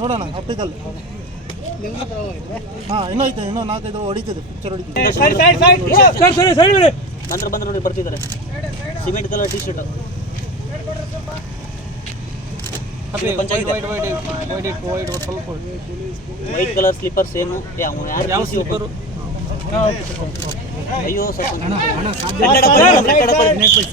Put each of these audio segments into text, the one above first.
ನೋಡೋಣ ಹತ್ತಿದಲ್ಲ ಹಾ ಇನ್ನೂ ಐತೆ ಇನ್ನೂ ನಾಲ್ಕೈದು ಹೊಡಿತದೆ ಪಿಕ್ಚರ್ ಹೊಡಿತದೆ. ಸರ್ ಸರಿ ಸರಿ. ಬಂದ್ರೆ ಬಂದ್ರೆ ನೋಡಿ ಬರ್ತಿದ್ದಾರೆ. Cement colour T shirt white colour slipper same ಯಾರು ಒಬ್ಬರು? ಅಯ್ಯೋ ಸ್ವಲ್ಪ ಕನ್ನಡ ಬರೋದು, ಕನ್ನಡ ಬರೋದು. ಯಾರು ಯಾರು ಅಡ್ಡ ಬರ್ತಿದ್ದಾರೆ ಸರ್?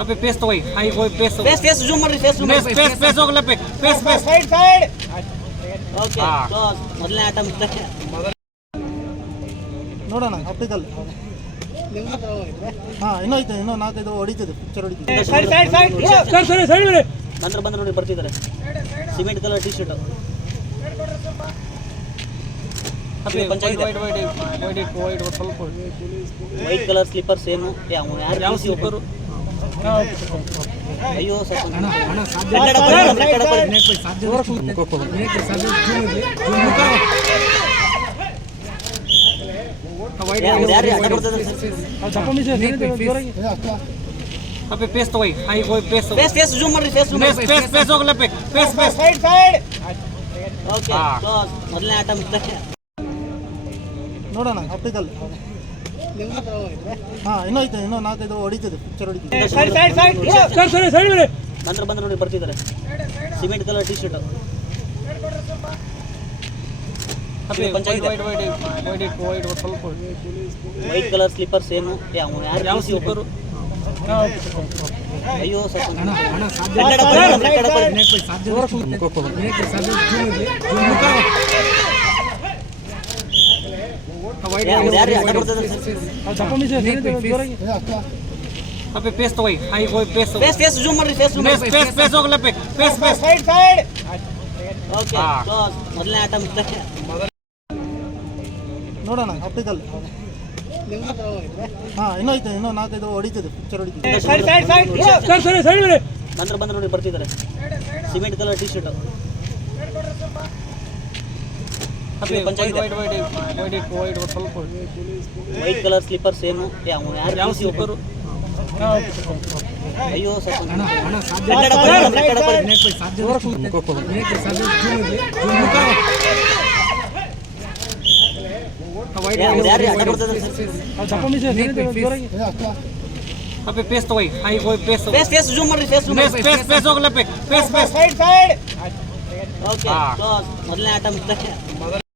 ಅಪ್ಪೆ ಪೇಸ್ ತಗೋಯ್. ಹಾಯ್ ಹೋಯ್ ಪೇಸ್ ಪೇಸ್ ಪೇಸ್ ಜೂಮ್ ಮಾಡ್ರಿ face zoom face face face ಹೋಗಲ್ಲ ಪೇ ಪೇಸ್ ಪೇಸ್ ಓಕೆ ಕ್ಲೋಸ್ ಮೊದಲನೇ ಆಟ ಮುಗ್ದಕ್ಕೆ ನೋಡೋಣ ಆಪ್ಟಿಕಲ್ ಹಾಂ ಇನ್ನೂ ಐತೆ ಇನ್ನೂ ನಾಲ್ಕೈದು ಹೊಡಿತದೆ ಪಿಕ್ಚರ್ ಸೈಡ್ ಸರ್ ಸರಿ ಸರಿ ಬಿಡಿ ಬಂದ್ರೆ ಬಂದ್ರೆ ನೋಡಿ ಬರ್ತಿದ್ದಾರೆ. Cement colour T shirt white colour slipper same ಯಾವ ಒಬ್ಬರು ಅಯ್ಯೋ? ಅಪ್ಪೆ ಪೇಸ್ ತಗೋಯ್ ಹಾಯ್ ಹೋಯ್ ಪೇಸ್ ಜೂಮ್ ಮಾಡ್ರಿ ಜೂಮ್ ಪೇಸ್ ಪೇಸ್ ಪೇಸ್ ಹೋಗಲ್ಲ ಪೇ ಪೇಸ್ ಪೇಸ್ ಓಕೆ ಮೊದಲನೇ ಆಟ ಮುಗ್ದಕ್ಕೆ ನೋಡೋಣ ಆಪ್ಟಿಕಲ್ ಹಾಂ ಇನ್ನೂ ಐತೆ ಇನ್ನೂ ನಾಲ್ಕೈದು ಹೊಡಿತದೆ ಪಿಕ್ಚರ್ ಹೊಡಿತದೆ. ಸರ್ ಸರಿ ಸರಿ. ಬಿಡಿ ಬಂದ್ರೆ ಬಂದ್ರೆ ನೋಡಿ ಬರ್ತಿದ್ದಾರೆ. Cement colour T shirt panchayat white colour slipper same ಯಾರು ಒಬ್ಬರು ಅಯ್ಯೋ ಸ್ವಲ್ಪ ಕನ್ನಡ ಬರೋದು, ಕನ್ನಡ ಬರೋದು. ಯಾರು ಯಾರು ಅಡ್ಡ ಬರ್ತಿದ್ದಾರೆ ಸರ್? ಅಪ್ಪೆ ಪೇಸ್ ತಗೋಯ್ ಹಾಯ್ ಹೋಯ್ ಪೇಸ್ ಪೇಸ್ ಪೇಸ್ ಜೂಮ್ ಮಾಡ್ರಿ ಪೇಸ್ ಪೇಸ್ ಪೇಸ್ ಪೇಸ್ ಹೋಗಲ್ಲ ಪೇಕ್ ಪೇಸ್ ಪೇಸ್ ಓಕೆ ಕ್ಲೋಸ್ ಮೊದಲನೇ ಆಟ ಮುಗಿದ ನೋಡೋಣ ಆಪ್ಟಿಕಲ್ ಹಾ ಇನ್ನೂ ಐತೆ ಇನ್ನೂ ನಾಲ್ಕೈದು ಹೊಡಿತದೆ ಪಿಕ್ಚರ್ ಹೊಡಿತದೆ. ಸರ್ ಸರಿ ಸೈಡ್ ಬಿಡಿ ಬಂದ್ರೆ ಬಂದ್ರೆ ನೋಡಿ ಬರ್ತಿದ್ದಾರೆ. Cement colour T shirt white colour slipper same ಯಾರು ಒಬ್ಬರು? ಅಯ್ಯೋ? ಅಪ್ಪೆ ಪೇಸ್ ತಗೋಯ್. ಹಾಯ್ ಹೋಯ್ ಪೇಸ್ ಫೇಸ್ ಫೇಸ್ ಜೂಮ್ ಮಾಡ್ರಿ face zoom face face face ಹೋಗಲ್ಲ ಪೇ ಪೇಸ್ ಪೇಸ್ ಓಕೆ ಮೊದಲನೇ ಆಟ ಮುಗ್ದಕ್ಕೆ.